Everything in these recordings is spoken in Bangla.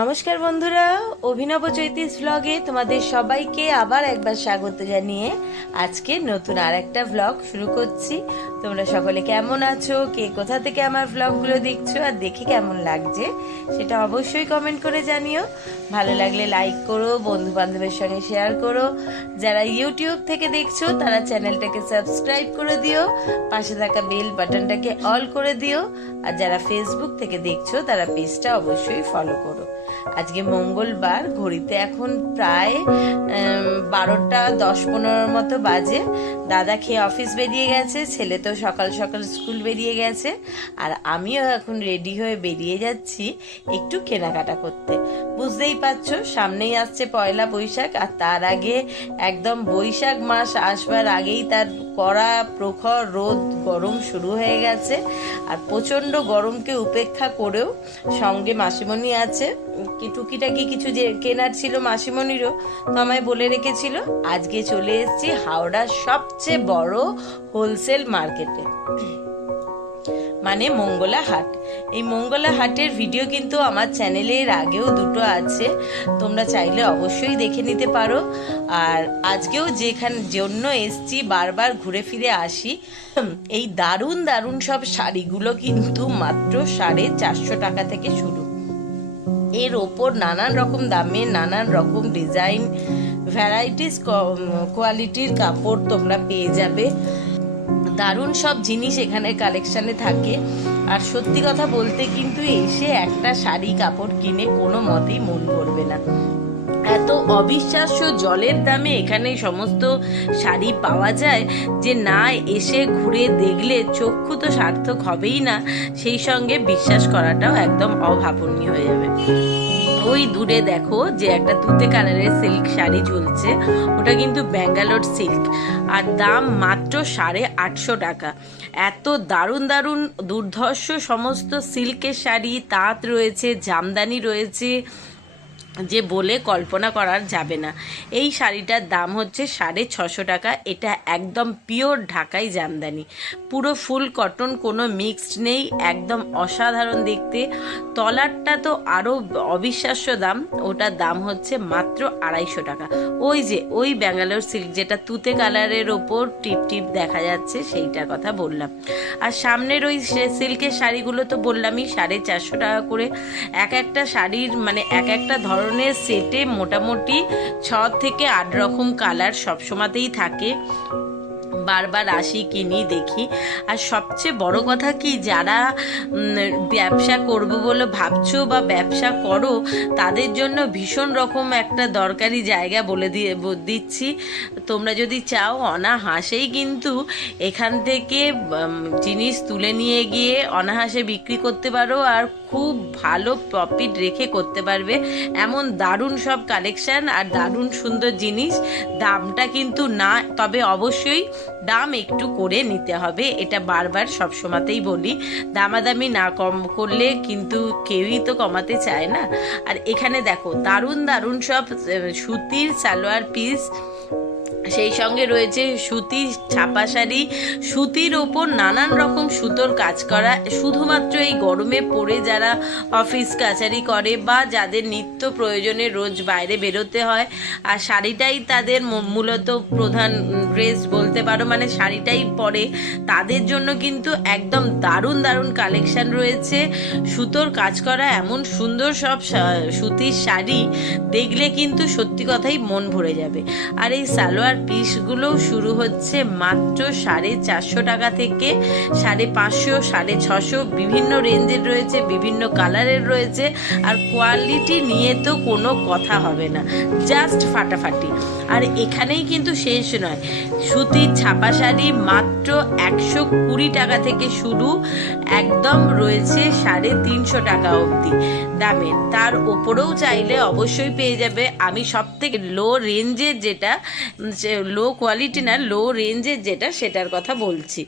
নমস্কার বন্ধুরা, অভিনব চৈতিস ব্লগে তোমাদের সবাইকে আবার একবার স্বাগত জানিয়ে আজকে নতুন আর একটা ব্লগ শুরু করছি। তোমরা সকলে কেমন আছো, কে কোথা থেকে আমার ব্লগগুলো দেখছো আর দেখে কেমন লাগছে সেটা অবশ্যই কমেন্ট করে জানিও। ভালো লাগলে লাইক করো, বন্ধু বান্ধবের সঙ্গে শেয়ার করো। যারা ইউটিউব থেকে দেখছো তারা চ্যানেলটাকে সাবস্ক্রাইব করে দিও, পাশে থাকা বেল বাটনটাকে অল করে দিও। আর যারা ফেসবুক থেকে দেখছো তারা পেজটা অবশ্যই ফলো করো। আজকে মঙ্গলবার, ঘড়িতে এখন প্রায় 12টা 10-15 মতো বাজে। দাদা খেয়ে অফিস বেরিয়ে গেছে, ছেলে তো সকাল সকাল স্কুল বেরিয়ে গেছে, আর আমিও এখন রেডি হয়ে বেরিয়ে যাচ্ছি একটু কেনাকাটা করতে। বুঝতেই পারছো, সামনেই আসছে পয়লা বৈশাখ, আর তার আগে একদম বৈশাখ মাস আসবার আগেই তার কড়া প্রখর রোদ গরম শুরু হয়ে গেছে। আর প্রচণ্ড গরমকে উপেক্ষা করেও সঙ্গে মাসিমণি আছে, টুকিটাকি কিছু যে কেনার ছিল মাসিমণিরও, তো আমায় বলে রেখেছিল। আজকে চলে এসেছি হাওড়ার সবচেয়ে বড় হোলসেল মার্কেটে, মানে মঙ্গলা হাট। এই মঙ্গলা হাটের ভিডিও কিন্তু আমার চ্যানেলে এর আগেও দুটো আছে, তোমরা চাইলে অবশ্যই দেখে নিতে পারো। আর আজকেও যেখানে জন্য এসছি, বারবার ঘুরে ফিরে আসি, এই দারুণ দারুণ সব শাড়িগুলো কিন্তু মাত্র 450 টাকা থেকে শুরু। এর ওপর নানান রকম দামে নানান রকম ডিজাইন, ভ্যারাইটিস কোয়ালিটির কাপড় তোমরা পেয়ে যাবে। দারুণ সব জিনিস এখানে কালেকশানে থাকে। আর সত্যি কথা বলতে কিন্তু এসে একটা শাড়ি কাপড় কিনে কোনো মতেই মন ভরবে না। এত অবিশ্বাস্য জলের দামে এখানে সমস্ত শাড়ি পাওয়া যায় যে না এসে ঘুরে দেখলে চক্ষু তো সার্থক হবেই না, সেই সঙ্গে বিশ্বাস করাটাও একদম অভাবনীয় হয়ে যাবে। ওই দূরে দেখো যে একটা তুতে কালারের সিল্ক শাড়ি ঝুলছে, ওটা কিন্তু ব্যাঙ্গালোর সিল্ক, আর দাম মাত্র 850 টাকা। এত দারুণ দারুণ দুর্ধর্ষ সমস্ত সিল্কের শাড়ি, তাঁত রয়েছে, জামদানি রয়েছে, যে বলে কল্পনা করার যাবে না। এই শাড়িটার দাম হচ্ছে 650 টাকা। এটা একদম পিওর ঢাকাই জামদানি, পুরো ফুল কটন, কোনো মিক্সড নেই, একদম অসাধারণ দেখতে। তলারটা তো আরও অবিশ্বাস্য দাম, ওটার দাম হচ্ছে মাত্র 250 টাকা। ওই যে ওই ব্যাঙ্গালোর সিল্ক যেটা তুতে কালারের ওপর টিপ টিপ দেখা যাচ্ছে, সেইটার কথা বললাম। আর সামনের ওই সিল্কের শাড়িগুলো তো বললামই 450 টাকা করে। এক একটা শাড়ির মানে এক একটা ধরনের সেটে মোটামুটি 6 থেকে 8 রকম কালার সবসময়তেই থাকে। বারবার আসি, কিনি, দেখি। আর সবচেয়ে বড় কথা কি, যারা ব্যবসা করবো বলে ভাবছো বা ব্যবসা করো, তাদের জন্য ভীষণ রকম একটা দরকারি জায়গা বলে দিচ্ছি। তোমরা যদি চাও অনাহাসেই কিন্তু এখান থেকে জিনিস তুলে নিয়ে গিয়ে অনাহাসে বিক্রি করতে পারো, আর খুব ভালো প্রফিট রেখে করতে পারবে। এমন দারুণ সব কালেকশান আর দারুণ সুন্দর জিনিস। দামটা কিন্তু না, তবে অবশ্যই দাম একটু করে নিতে হবে, এটা বারবার সবসময়তেই বলি। দামাদামি না কম করলে কিন্তু কেউই তো কমাতে চায় না। আর এখানে দেখো দারুণ দারুণ সব সুতির সালোয়ার পিস, সেই সঙ্গে রয়েছে সুতির ছাপা শাড়ি, সুতির ওপর নানান রকম সুতোর কাজ করা। শুধুমাত্র এই গরমে পরে যারা অফিস কাছারি করে বা যাদের নিত্য প্রয়োজনে রোজ বাইরে বেরোতে হয়, আর শাড়িটাই তাদের মূলত প্রধান ড্রেস বলতে পারো, মানে শাড়িটাই পরে, তাদের জন্য কিন্তু একদম দারুণ দারুণ কালেকশান রয়েছে। সুতোর কাজ করা এমন সুন্দর সব সুতির শাড়ি দেখলে কিন্তু সত্যি কথাই মন ভরে যাবে। আর এই সালোয়ার পিসগুলো শুরু হচ্ছে মাত্র 450 টাকা থেকে, 550, 650, বিভিন্ন রেঞ্জের রয়েছে, বিভিন্ন কালারের রয়েছে। আর কোয়ালিটি নিয়ে তো কোনো কথা হবে না, জাস্ট ফাটাফাটি। আর এখানেই কিন্তু শেষ নয়, সুতির ছাপা শাড়ি মাত্র 120 টাকা থেকে শুরু, একদম রয়েছে 350 টাকা অবধি দামের। তার ওপরেও চাইলে অবশ্যই পেয়ে যাবে। আমি সব থেকে লো রেঞ্জের যেটা, লো কোয়ালিটি না, লো রেঞ্জের যেটা, সেটার কথা বলছি।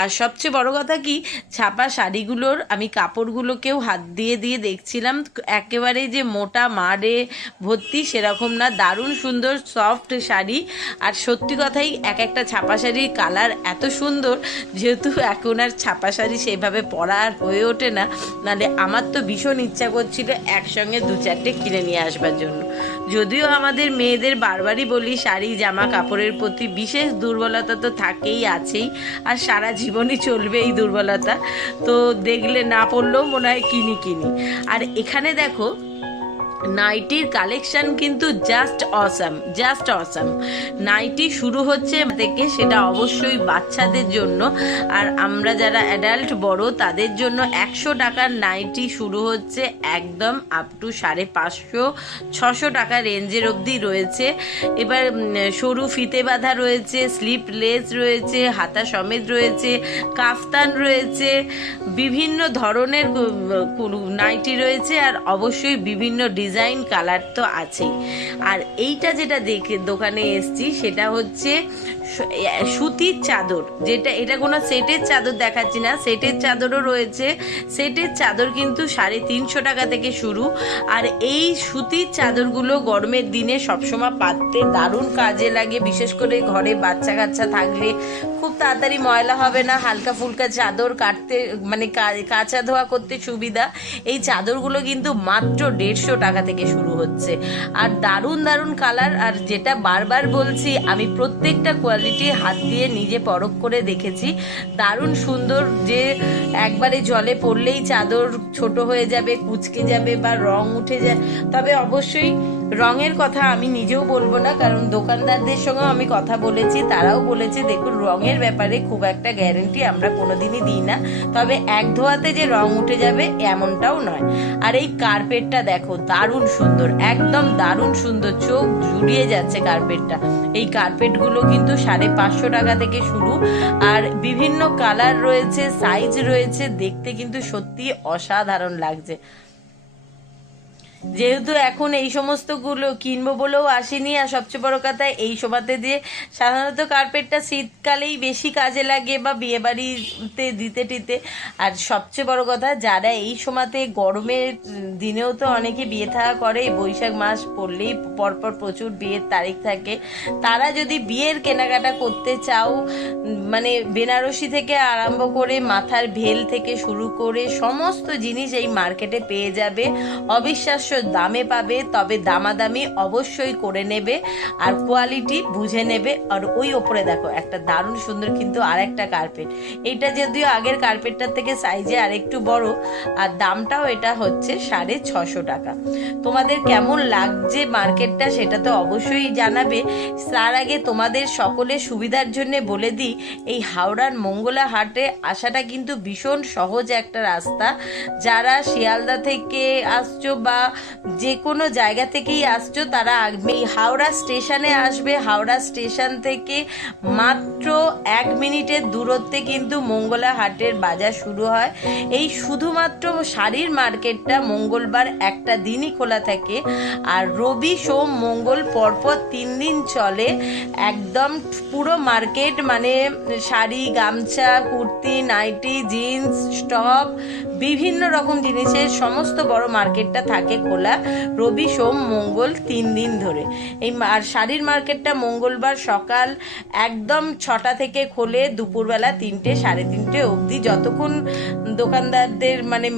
আর সবচেয়ে বড় কথা কি, ছাপা শাড়িগুলোর আমি কাপড়গুলোকেও হাত দিয়ে দিয়ে দেখছিলাম, একেবারে যে মোটা মাড়ে ভর্তি সেরকম না, দারুণ সুন্দর সফট শাড়ি। আর সত্যি কথাই এক একটা ছাপা শাড়ির কালার এত সুন্দর, যেহেতু এখন আর ছাপা শাড়ি সেভাবে পরা আর হয়ে ওঠে না, নাহলে আমার তো ভীষণ ইচ্ছা করছিল একসঙ্গে 2-4টে কিনে নিয়ে আসবার জন্য। যদিও আমাদের মেয়েদের বারবারই বলি শাড়ি জামা কাপড়ের প্রতি বিশেষ দুর্বলতা তো থাকেই আছেই, আর সারা জীবনই চলবে এই দুর্বলতা। তো দেখলে না পড়লেও মনে হয় কিনি। আর এখানে দেখো নাইটির কালেকশন কিন্তু জাস্ট অসাম। নাইটি শুরু হচ্ছে থেকে, সেটা অবশ্যই বাচ্চাদের জন্য, আর আমরা যারা অ্যাডাল্ট বড় তাদের জন্য 100 টাকার নাইটি শুরু হচ্ছে একদম আপ টু 550-600 টাকা রেঞ্জের অবধি রয়েছে। এবার সরু ফিতে বাঁধা রয়েছে, স্লিপলেস রয়েছে, হাতা সমেত রয়েছে, কাফতান রয়েছে, বিভিন্ন ধরনের নাইটি রয়েছে, আর অবশ্যই বিভিন্ন ডিজাইন কালার তো আছেই। আর এইটা যেটা দেখে দোকানে এসছি সেটা হচ্ছে সুতির চাদর, এটা কোনো সেটের চাদর দেখাচ্ছি না, সেটের চাদরও রয়েছে। সেটের চাদর কিন্তু 350 টাকা থেকে শুরু। আর এই সুতির চাদরগুলো গরমের দিনে সবসময় পাততে দারুণ কাজে লাগে, বিশেষ করে ঘরে বাচ্চা কাচ্চা থাকলে খুব তাড়াতাড়ি ময়লা হবে না, হালকা ফুলকা চাদর কাটতে মানে কাচা ধোয়া করতে সুবিধা। এই চাদরগুলো কিন্তু মাত্র 150 টাকা থেকে শুরু হচ্ছে, আর দারুণ কালার। আর যেটা বারবার বলছি, আমি প্রত্যেকটা কোয়ালিটি হাত দিয়ে নিজে পরখ করে দেখেছি, দারুণ সুন্দর। যে একবারে জলে পড়লেই চাদর ছোট হয়ে যাবে, কুচকে যাবে বা রং উঠে যায়, তবে অবশ্যই রঙের কথা আমি নিজেও বলবো না, কারণ দোকানদারদের সঙ্গেও আমি কথা বলেছি, তারাও বলেছে দেখুন রঙের ব্যাপারে খুব একটা গ্যারেন্টি আমরা কোনোদিনই দিই না, তবে এক ধোয়াতে যে রং উঠে যাবে এমনটাও নয়। আর এই কার্পেটটা দেখো দারুণ সুন্দর, একদম দারুণ সুন্দর, চোখ জুড়িয়ে যাচ্ছে কার্পেটটা। এই কার্পেটগুলো কিন্তু 550 টাকা থেকে শুরু, আর বিভিন্ন কালার রয়েছে, সাইজ রয়েছে, দেখতে কিন্তু সত্যি অসাধারণ লাগছে। যেহেতু এখন এই সমস্তগুলো কিনবো বলেও আসেনি, আর সবচেয়ে বড় কথা এই সময়তে দিয়ে সাধারণত কার্পেটটা শীতকালেই বেশি কাজে লাগে বা বিয়ে বাড়িতে দিতে। আর সবচেয়ে বড় কথা, যারা এই সময়তে গরমের দিনেও তো অনেকে বিয়ে থাকা করে, বৈশাখ মাস পড়লেই পরপর প্রচুর বিয়ের তারিখ থাকে, তারা যদি বিয়ের কেনাকাটা করতে চাও, মানে বেনারসি থেকে আরম্ভ করে মাথার ভেল থেকে শুরু করে সমস্ত জিনিস এই মার্কেটে পেয়ে যাবে, অবিশ্বাস্য দামে পাবে। তবে দামাদামি অবশ্যই করে নেবে আর কোয়ালিটি বুঝে নেবে। আর ওই ওপরে দেখো একটা দারুণ সুন্দর কিন্তু আরেকটা কার্পেট, এইটা যদিও আগের কার্পেটটার থেকে সাইজে আরেকটু বড়, আর দামটাও এটা হচ্ছে 650 টাকা। তোমাদের কেমন লাগছে মার্কেটটা সেটা তো অবশ্যই জানাবে। তার আগে তোমাদের সকলের সুবিধার জন্য বলে দিই, এই হাওড়ার মঙ্গলা হাটে আসাটা কিন্তু ভীষণ সহজ একটা রাস্তা। যারা শিয়ালদা থেকে আসছো বা যে কোনো জায়গা থেকেই আসছো, তারা এই হাওড়া স্টেশনে আসবে। হাওড়া স্টেশন থেকে মাত্র 1 মিনিটের দূরত্বে কিন্তু মঙ্গলা হাটের বাজার শুরু হয়। এই শুধুমাত্র শাড়ির মার্কেটটা মঙ্গলবার একটা দিনই খোলা থাকে, আর রবি সোম মঙ্গল পরপর 3 দিন চলে। একদম পুরো মার্কেট মানে শাড়ি, গামছা, কুর্তি, নাইটি, জিন্স, টপ, বিভিন্ন রকম জিনিসের সমস্ত বড় মার্কেটটা থাকে খোলা রবি সোম মঙ্গল 3 দিন ধরে। আর শাড়ির মার্কেটটা মঙ্গলবার সকাল একদম 6টা থেকে খোলে, দুপুরবেলা 3টে 3:30 অবধি, যতক্ষণ দোকানদারদের মানে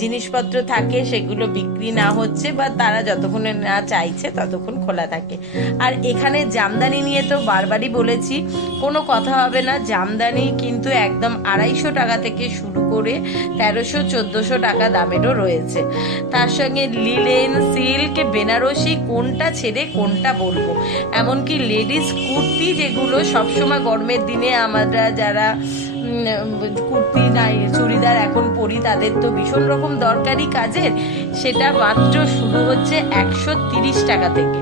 জিনিসপত্র থাকে সেগুলো বিক্রি না হচ্ছে বা তারা যতক্ষণ না চাইছে ততক্ষণ খোলা থাকে। আর এখানে জামদানি নিয়ে তো বারবারই বলেছি, কোনো কথা হবে না, জামদানি কিন্তু একদম 250 টাকা থেকে শুরু করে 1300-1400 টাকা দামেরও রয়েছে। তার সঙ্গে লিলেন, সিল্ক, বেনারসি, কোনটা ছেড়ে কোনটা বলবো, এমনকি লেডিস কুর্তি যেগুলো সবসময় গরমের দিনে আমরা যারা কুর্তি নাই চুড়িদার এখন পরি, তাদের তো ভীষণ রকম দরকারি কাজের, সেটা মাত্র শুরু হচ্ছে 130 টাকা থেকে।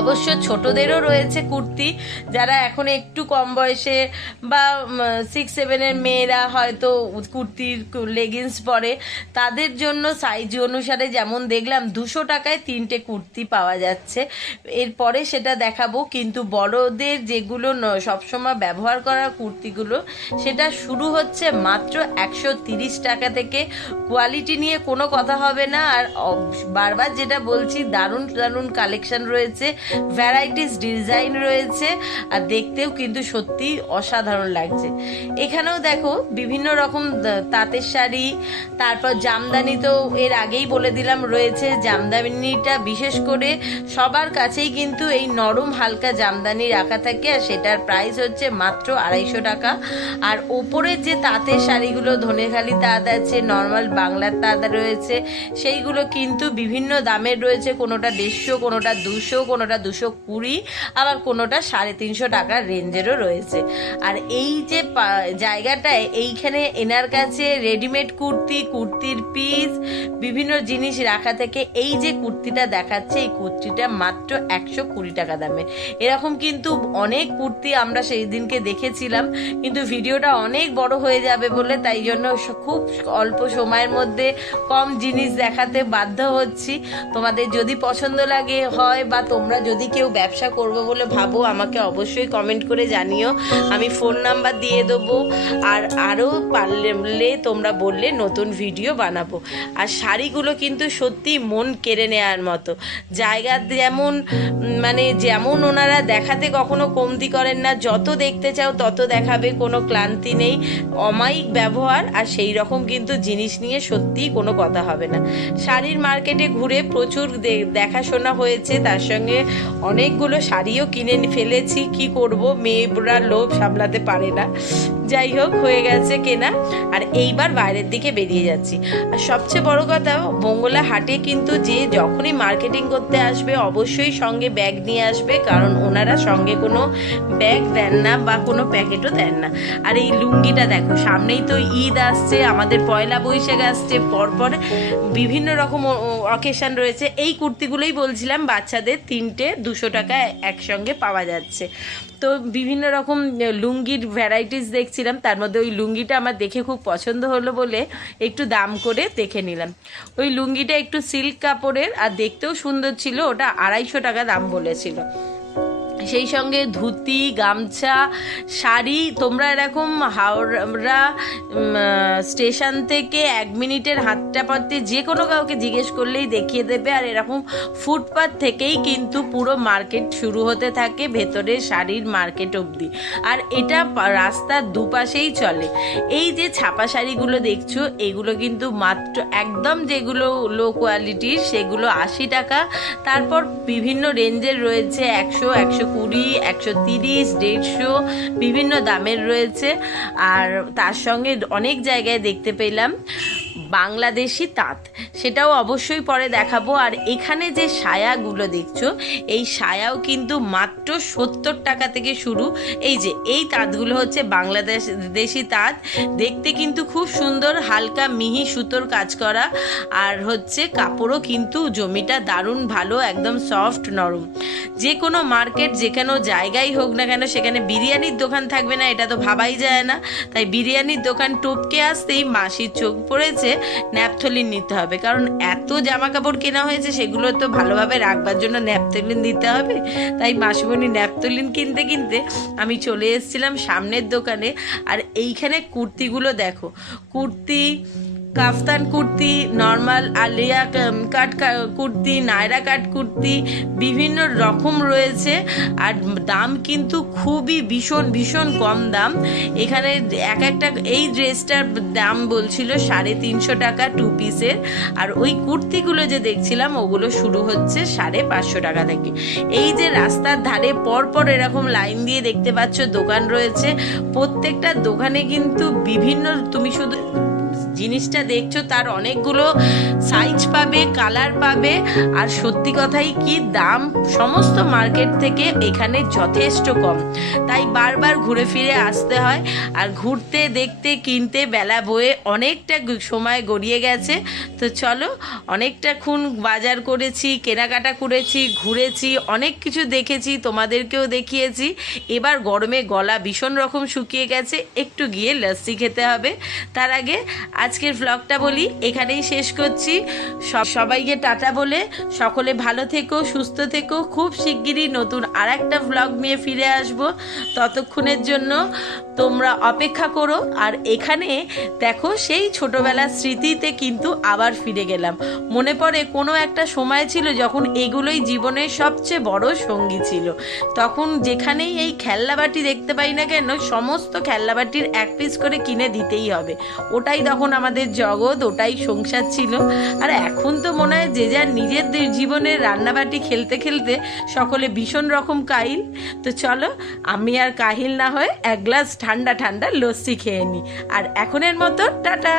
অবশ্য ছোটদেরও রয়েছে কুর্তি, যারা এখন একটু কম বয়সে বা 6-7 মেয়েরা হয়তো কুর্তির লেগিংস পরে, তাদের জন্য সাইজ অনুসারে যেমন দেখলাম 200 টাকায় 3টে কুর্তি পাওয়া যাচ্ছে। এরপরে সেটা দেখাবো, কিন্তু বড়দের যেগুলো সবসময় ব্যবহার করা কুর্তিগুলো, সেটা শুরু হচ্ছে মাত্র 130 টাকা থেকে। কোয়ালিটি নিয়ে কোনো কথা হবে না। আর বারবার যেটা বলছি, দারুণ কালেকশন রয়েছে। ভ্যারাইটিস ডিজাইন রয়েছে, আর দেখতেও কিন্তু সত্যি অসাধারণ লাগছে। এখানেও দেখো বিভিন্ন রকম তাঁতের শাড়ি, তারপর জামদানি তো এর আগেই বলে দিলাম রয়েছে। জামদানিটা বিশেষ করে সবার কাছেই কিন্তু এই নরম হালকা জামদানি রাখা থাকে, আর সেটার প্রাইস হচ্ছে মাত্র 250 টাকা। আর ওপরের যে তাঁতের শাড়িগুলো, ধনেখালি তাঁত আছে, নর্মাল বাংলার তাঁত রয়েছে, সেইগুলো কিন্তু বিভিন্ন দামের রয়েছে। কোনোটা 150, কোনোটা 200, কোনোটা 220, আবার কোনোটা 350 টাকার রেঞ্জেরও রয়েছে। আর এই যে জায়গাটায় এইখানে এনার কাছে রেডিমেড কুর্তির পিস, বিভিন্ন জিনিস রাখা থেকে। এই যে কুর্তিটা দেখাচ্ছে, এই কুর্তিটা মাত্র 120 টাকা দামে। এরকম কিন্তু অনেক কুর্তি আমরা সেই দিনকে দেখেছিলাম, কিন্তু ভিডিওটা অনেক বড় হয়ে যাবে বলে তাই জন্য খুব অল্প সময়ের মধ্যে কম জিনিস দেখাতে বাধ্য হচ্ছি। তোমাদের যদি পছন্দ লাগে হয়, বা তোমরা যদি কেউ ব্যবসা করবে বলে ভাবো, আমাকে অবশ্যই কমেন্ট করে জানিও, আমি ফোন নাম্বার দিয়ে দেবো। আর আরও পারলে তোমরা বললে নতুন ভিডিও বানাবো। আর শাড়িগুলো কিন্তু সত্যি মন কেড়ে নেওয়ার মতো। জায়গা যেমন ওনারা দেখাতে কখনো কমতি করেন না, যত দেখতে চাও তত দেখাবে, কোনো ক্লান্তি নেই, অমায়িক ব্যবহার। আর সেই রকম কিন্তু জিনিস নিয়ে সত্যিই কোনো কথা হবে না। শাড়ির মার্কেটে ঘুরে প্রচুর দেখাশোনা হয়েছে, তার সঙ্গে অনেকগুলো শাড়িও কিনে ফেলেছি। কি করব, মেয়েরা লোভ সামলাতে পারে না। যাই হোক, হয়ে গেছে কেনা, আর এইবার বাইরের দিকে বেরিয়ে যাচ্ছি। আর সবচেয়ে বড় কথা, মঙ্গলা হাটে কিন্তু যে যখনই মার্কেটিং করতে আসবে অবশ্যই সঙ্গে ব্যাগ নিয়ে আসবে, কারণ ওনারা সঙ্গে কোনো ব্যাগ দেন না বা কোনো প্যাকেটও দেন না। আর এই লুঙ্গিটা দেখো, সামনেই তো ঈদ আসছে, আমাদের পয়লা বৈশাখ আসছে, পরপর বিভিন্ন রকম অকেশন রয়েছে। এই কুর্তিগুলোই বলছিলাম, বাচ্চাদের 3টে 200 টাকা একসঙ্গে পাওয়া যাচ্ছে। তো বিভিন্ন রকম লুঙ্গির ভ্যারাইটিস দেখছিলাম, তার মধ্যে ওই লুঙ্গিটা আমার দেখে খুব পছন্দ হলো বলে একটু দাম করে দেখে নিলাম। ওই লুঙ্গিটা একটু সিল্ক কাপড়ের, আর দেখতেও সুন্দর ছিল, ওটা 250 টাকা দাম বলেছিল। সেই সঙ্গে ধুতি, গামছা, শাড়ি। তোমরা এরকম হাওড়া স্টেশন থেকে 1 মিনিটের হাঁটা পথে যে কোনো কাউকে জিজ্ঞেস করলেই দেখিয়ে দেবে। আর এরকম ফুটপাথ থেকেই কিন্তু পুরো মার্কেট শুরু হতে থাকে, ভেতরে শাড়ির মার্কেট অবধি। আর এটা রাস্তার দুপাশেই চলে। এই যে ছাপা শাড়িগুলো দেখছো, এগুলো কিন্তু মাত্র একদম যেগুলো লো কোয়ালিটির, সেগুলো 80 টাকা। তারপর বিভিন্ন রেঞ্জের রয়েছে, 100, 120, 130, 150, বিভিন্ন দামের রয়েছে। আর তার সঙ্গে অনেক জায়গায় দেখতে পেলাম বাংলাদেশি তাঁত, সেটাও অবশ্যই পরে দেখাবো। আর এখানে যে সায়াগুলো দেখছো, এই সায়াও কিন্তু মাত্র 70 টাকা থেকে শুরু। এই যে এই তাঁতগুলো হচ্ছে বাংলাদেশি তাঁত, দেখতে কিন্তু খুব সুন্দর, হালকা মিহি সুতোর কাজ করা, আর হচ্ছে কাপড়ও কিন্তু জমিটা দারুণ ভালো, একদম সফট নরম। যে কোনো মার্কেট, যে কোনো জায়গায় হোক না কেন, সেখানে বিরিয়ানির দোকান থাকবে না এটা তো ভাবাই যায় না। তাই বিরিয়ানির দোকান টপকে আসতেই মাসির চোখ পড়েছে ন্যাপথলিন নিতে হবে, কারণ এত জামা কাপড় কেনা হয়েছে, সেগুলো তো ভালোভাবে রাখবার জন্য ন্যাপথলিন দিতে হবে। তাই মাসিমণি ন্যাপথলিন কিনতে কিনতে আমি চলে এসেছিলাম সামনের দোকানে। আর এইখানে কুর্তিগুলো দেখো, কুর্তি, কাফতান কুর্তি, নর্মাল আলিয়া কাট কুর্তি, নায়রা কাট কুর্তি, বিভিন্ন রকম রয়েছে। আর দাম কিন্তু খুবই ভীষণ কম দাম। এখানে একটা এই ড্রেসটার দাম বলছিল 350 টাকা 2 পিসের। আর ওই কুর্তিগুলো যে দেখছিলাম, ওগুলো শুরু হচ্ছে 550 টাকা থেকে। এই যে রাস্তার ধারে পরপর এরকম লাইন দিয়ে দেখতে পাচ্ছ দোকান রয়েছে, প্রত্যেকটা দোকানে কিন্তু বিভিন্ন, তুমি শুধু জিনিসটা দেখছো তার অনেকগুলো সাইজ পাবে, কালার পাবে। আর সত্যি কথাই কি দাম সমস্ত মার্কেট থেকে এখানে যথেষ্ট কম, তাই বারবার ঘুরে ফিরে আসতে হয়। আর ঘুরতে, দেখতে, কিনতে বেলা বয়ে অনেকটা সময় গড়িয়ে গেছে। তো চলো, অনেকটাক্ষণ বাজার করেছি, কেনাকাটা করেছি, ঘুরেছি, অনেক কিছু দেখেছি, তোমাদেরকেও দেখিয়েছি। এবার গরমে গলা ভীষণ রকম শুকিয়ে গেছে, একটু গিয়ে লস্যি খেতে হবে। তার আগে আজকের ব্লগটা বলি এখানেই শেষ করছি। সবাইকে টাটা বলে সকলে ভালো থেকো, সুস্থ থেকো। খুব শিগগিরই নতুন আর একটা ব্লগ নিয়ে ফিরে আসবো। ততক্ষণের জন্য তোমরা অপেক্ষা করো। আর এখানে দেখো সেই ছোটবেলার স্মৃতিতে কিন্তু আবার ফিরে গেলাম। মনে পড়ে কোনো একটা সময় ছিল যখন এগুলোই জীবনের সবচেয়ে বড় সঙ্গী ছিল। তখন যেখানেই এই খেলনাবাটি দেখতে পাই না কেন, সমস্ত খেলনাবাটির এক পিস করে কিনে দিতেই হবে। ওটাই তখন আমাদের জগৎ, ওটাই সংসার ছিল। আর এখন তো মনে হয় যে যার নিজের জীবনের রান্নাবাটি খেলতে খেলতে সকলে ভীষণ রকম কাহিল। তো চলো, আমি আর কাহিল না হয়ে এক গ্লাস ঠান্ডা ঠান্ডা লস্যি খেয়ে নিই। আর এখনের মতো টাটা।